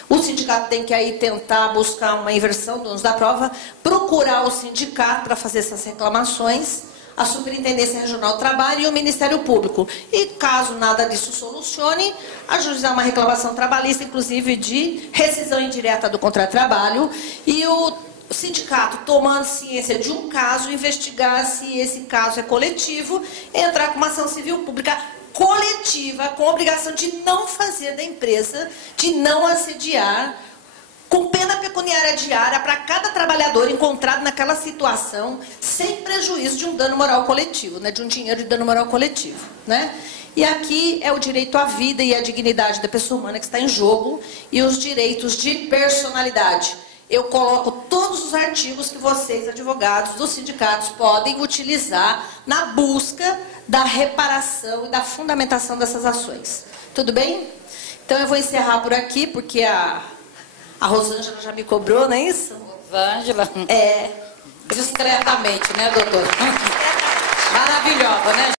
O sindicato tem que aí tentar buscar uma inversão do ônus da prova, procurar o sindicato para fazer essas reclamações, a Superintendência Regional do Trabalho e o Ministério Público. E caso nada disso solucione, ajuizar uma reclamação trabalhista, inclusive de rescisão indireta do contrato de trabalho, e o sindicato, tomando ciência de um caso, investigar se esse caso é coletivo, entrar com uma ação civil pública coletiva, com obrigação de não fazer da empresa, de não assediar, com pena pecuniária diária para cada trabalhador encontrado naquela situação, sem prejuízo de um dano moral coletivo, né, de um dinheiro de dano moral coletivo. Né? E aqui é o direito à vida e à dignidade da pessoa humana que está em jogo, e os direitos de personalidade. Eu coloco todos os artigos que vocês, advogados dos sindicatos, podem utilizar na busca da reparação e da fundamentação dessas ações. Tudo bem? Então eu vou encerrar por aqui, porque a Rosângela já me cobrou, não é isso? Rosângela? É. Discretamente, né, doutora? Maravilhosa, né?